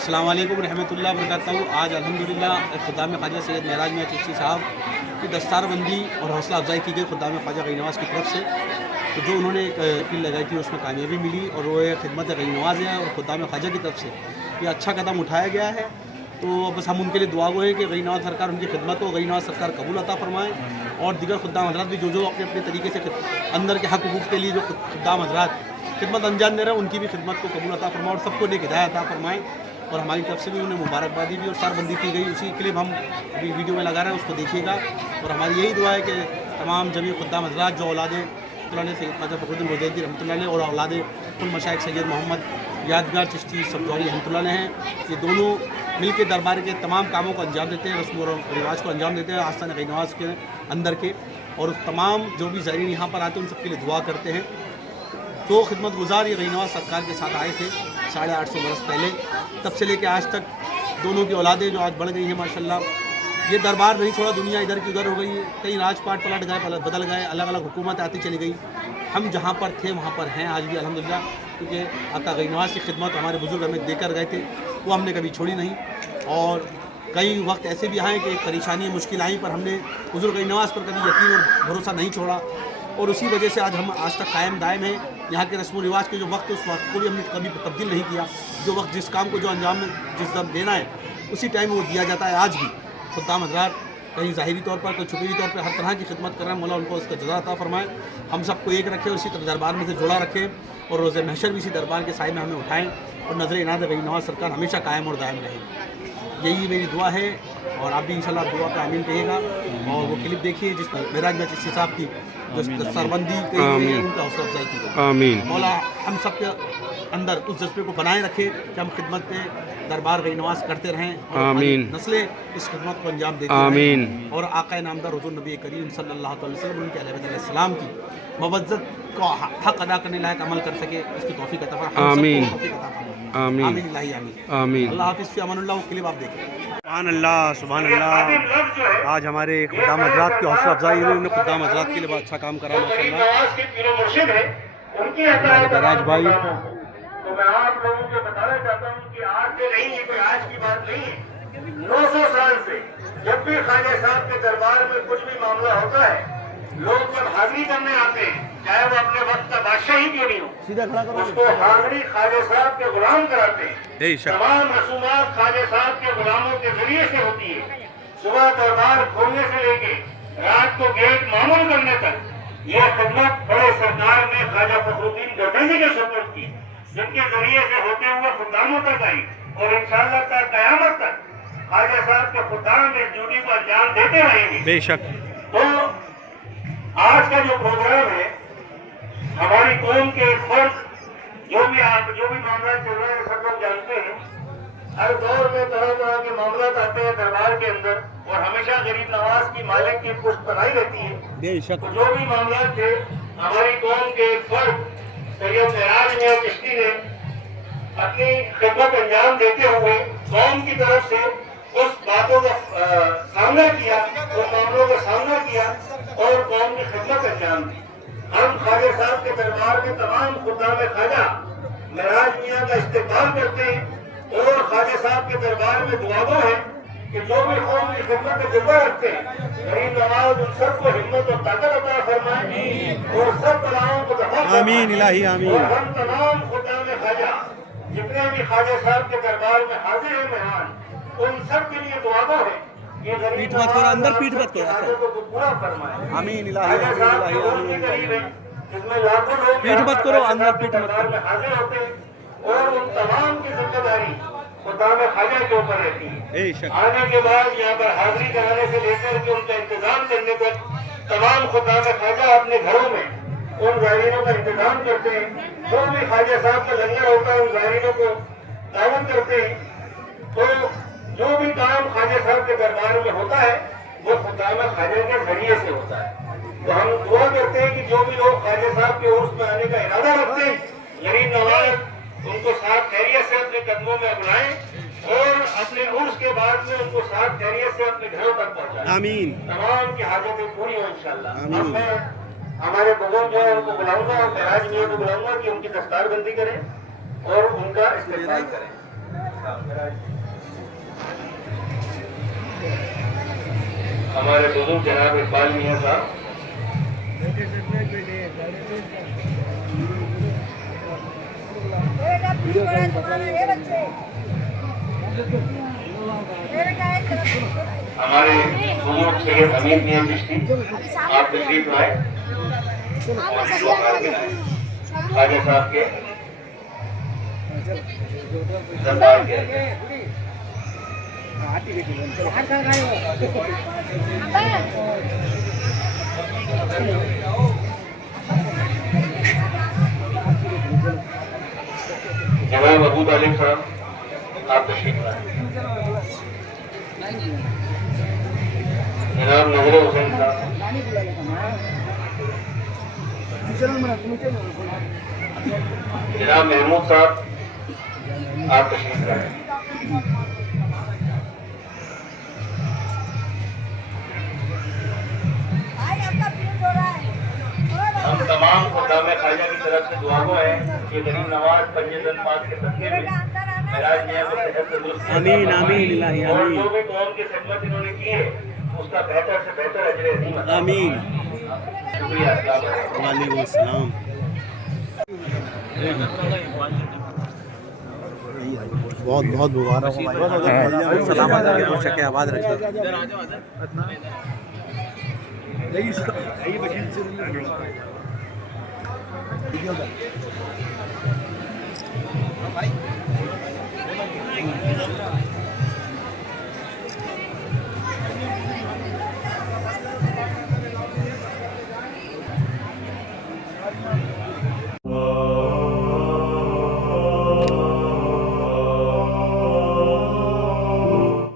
अस्सलाम वालेकुम रहमतुल्लाहि व बरकातहू। आज अल्हम्दुलिल्लाह ख़ुदाम ख्वाजा सैयद महराज मियां चिश्ती साहब की दस्तारबंदी और हौसला अफजाई की गई ख़ुदाम ख्वाजा गनी नवाज़ की तरफ से। तो जो उन्होंने एक अपील लगाई थी उसमें कामयाबी मिली और वो खिदमत गनी नवाज़ है और ख़ुदाम ख्वाजा की तरफ से ये अच्छा कदम उठाया गया है। तो बस हम उनके लिए दुआ गो हैं कि गनी नवाज़ सरकार उनकी खिदमत को गनी नवाज़ सरकार कबूल अता फरमाएँ और दीगर खुद्दाम हज़रात भी जो अपने अपने तरीके से अंदर के हक़ हुकूक़ के लिए जो खुद्दाम हज़रात खिदमत अंजाम दे रहे हैं उनकी भी खिदमत को कबूल अता फरमाएँ और सबको नेक हिदायत अता फरमाएँ। और हमारी तरफ से भी उन्हें मुबारकबादी भी और सरबंदी की गई, उसी क्लिप हम अभी वीडियो में लगा रहे हैं, उसको देखिएगा। और हमारी यही दुआ है कि तमाम जमी खुद्दाम हज़रात जो औलादे सैयद ख्वाजा फ़खरुद्दीन बुज़ैदी रहमतुल्लाह अलैह और औलादे कुल मशाइख सैयद मोहम्मद यादगार चिश्ती सब्ज़वारी रहमतुल्लाह अलैह हैं, ये दोनों मिल के दरबार के तमाम कामों को अंजाम देते हैं, रस्म और रिवाज को अंजाम देते हैं आस्थान गनी नवाज़ के अंदर के। और तमाम जो भी ज़ायरीन यहाँ पर आते हैं उन सबके लिए दुआ करते हैं। तो खिदमत गुजार ये गनी नवाज़ सरकार के साथ आए थे 850 बरस पहले, तब से लेकर आज तक दोनों की औलादें जो आज बढ़ गई हैं माशाल्लाह। ये दरबार नहीं छोड़ा, दुनिया इधर की उधर हो गई, कई राजपाट पलट गए, बदल गए, अलग अलग हुकूमत आती चली गई। हम जहाँ पर थे वहाँ पर हैं आज भी अल्हम्दुलिल्लाह, क्योंकि आका गनी नवाज़ की खिदमत हमारे बुज़ुर्ग हमें देकर गए थे, वो हमने कभी छोड़ी नहीं। और कई वक्त ऐसे भी आए कि परेशानी मुश्किल आई पर हमने बुज़ुर्ग गनी नवाज़ पर कभी यकीन और भरोसा नहीं छोड़ा और उसी वजह से आज हम आज तक कायम दायम हैं। यहाँ के रस्म रिवाज के जो वक्त है उस वक्त को भी हमने कभी तब्दील नहीं किया। जो वक्त जिस काम को जो अंजाम में जिस दम देना है उसी टाइम वो दिया जाता है। आज भी खुद्दाम हज़रात कहीं ज़ाहिरी तौर पर, कोई छुपी तौर पर हर तरह की खिदमत कर रहे हैं। मौला उनको उसका जज़ा अता फरमाए, हम सबको एक रखें और इसी तरह दरबार में से जोड़ा रखें और रोज़े महशर भी इसी दरबार के साए में हमें उठाएँ और नज़र इनायत गनी नवाज़ सरकार हमेशा कायम और दायम रहे। यही मेरी दुआ है और आप भी इंशाल्लाह दुआ पे आमीन कहिएगा। और वो क्लिप देखिए जिसमें महराज मियां चिश्ती साहब की जो सरबंदी की है उनका हौसला अफजाई की गई। आमीन। मौला हम सब के अंदर उस जज्बे को बनाए रखे कि हम खिदमत पे दरबार गनी नवाज़ करते रहें और नस्लें इस खिदमत को अंजाम देती रहें और आक़ा नामदार हुज़ूर नबी करीम सल्लल्लाहु अलैहि वसल्लम उनके अलैहिस्सलाम की मवज़्ज़त को हक़ अदा करने लायक अमल कर सके, इसकी तौफ़ीक़ अता फरमाए। आमीन आमीन आमीन। अल्लाह हाफ़िज़, फ़ी अमानिल्लाह। वो क्लिप आप देखें। सुभान अल्लाह सुभान अल्लाह। आज हमारे खुद्दाम हज़रात की हौसला अफजाई हुई, उन्होंने खुद्दाम हज़रात के लिए बहुत अच्छा काम करा माशाअल्लाह। महराज भाई, तो मैं आप लोगों को बताना चाहता हूँ कि आज से नहीं है, कोई आज की बात नहीं है। 900 साल से जब भी ख्वाजा साहब के दरबार में कुछ भी मामला होता है, लोग जब हाजिरी करने आते हैं, चाहे वो अपने वक्त का बादशाह ही क्यों नहीं हो, उसको हाजिरी ख्वाजा साहब के गुलाम कराते हैं। तमाम रसूमात ख्वाजा साहब के गुलामों के जरिए से होती है। सुबह दरबार खोलने से लेके रात को गेट मामूल करने तक यह खिदमत बड़े सरकार ने ख्वाजा फ़खरुद्दीन बुज़ैदी के सपोर्ट की, जिनके जरिए से होते हुए खुदामों तक आई और इंशाअल्लाह तक क़यामत तक ख्वाजा साहब के खुदाम में ड्यूटी को अंजाम देते रहेंगे बेशक। तो आज का जो प्रोग्राम है, हमारी कौम के फर्ज जो भी मामला चल रहा है सब लोग जानते हैं। हर दौर में तरह तरह के मामला आते हैं दरबार के अंदर और हमेशा गरीब नवाज की मालिक की पुष्ट बनाई रहती है। तो जो भी मामला थे, हमारी कौम के फर्ज सैयद महराज मियां चिश्ती ने अपनी खिदमत अंजाम देते हुए कौम की तरफ से उस बातों का सामना किया, उन मामलों का सामना किया और कौम की खिदमत अंजाम दी। हम ख्वाजा साहब के दरबार में तमाम खुद्दाम ख्वाजा महराज मियां का इस्तेमाल करते हैं और ख्वाजा साहब के दरबार में दुआगो है कि जो भी कौम की खिदमत में जज्बा रखते हैं, गरीब नवाज उन सबको हिम्मत और ताकत अता फरमाए और सब बलाओं को दफा आमीन इलाही आमीन। और हम तमाम खुद्दाम ख्वाजा जितने भी ख्वाजा साहब के दरबार में हाजिर हैं मेहमान, उन सब के लिए दुआगो है कि पीठ मत करो, अंदर पीठ मत करो, पूरा फरमाए। आमीन इलाही आमीन। इसमें लाखों लोग पीठ मत करो, अंदर पीठ मत दरबार में हाजिर होते हैं और उन तमाम की जिम्मेदारी खुदाम ख्वाजा के ऊपर रहती है। आने के बाद यहाँ पर हाजिरी कराने से लेकर के उनका इंतजाम करने तक तमाम खुदाम ख्वाजा अपने घरों में उन ज़ायरीनों का इंतजाम करते हैं। जो भी ख्वाजा साहब का लंगर होता है उन ज़ायरीनों को दावत करते हैं। तो जो भी काम ख्वाजा साहब के दरबार में होता है वो खुदाम ख्वाजा के जरिए से होता है। तो हम दुआ करते हैं कि जो भी लोग ख्वाजा साहब के उर्स में आने का इरादा रखते हैं, गरीब नवाज उनको साथ खैरियत से अपने कदमों में अपनाएं और अपने उर्स के बाद में उनको साथ खैरियत से अपने घरों तक पहुंचाएं। आमीन। तमाम की हाजतें पूरी हो इंशाअल्लाह। मैं हमारे बुजुर्ग जो है उनको बुलाऊंगा और महराज मियां को बुलाऊंगा कि उनकी दस्तारबंदी करें और उनका इस्तेमाल करें। हमारे बुजुर्ग जनाब इकबाल मियां साहब, हमारे बुजुर्ग सैयद हमीद मियां चिश्ती, आप तशरीफ लाए ख्वाजा साहब के दरबार के जनाब अबू तालिब साहब, आप तशरीफ लाए। जनाब नजर हुसैन साहब, जनाब महमूद साहब, आप तशरीफ लाए। हम तमाम खुदाम ख्वाजा की तरफ से दुआ को है कि गरीब नवाज पंजतन पाक के सदके में मेराज में वो सेहत तंदुरुस्ती आमीन आमीन इलाही और आमीन जो भी कौम की खिदमत इन्होंने की है उसका बेहतर से बेहतर अजर अज़ीम अता आमीन। शुक्रिया। वालेकुम सलाम। बहुत बहुत मुबारक हो भाई, सलामत रखे, खुश रखे, आबाद रखे। भाई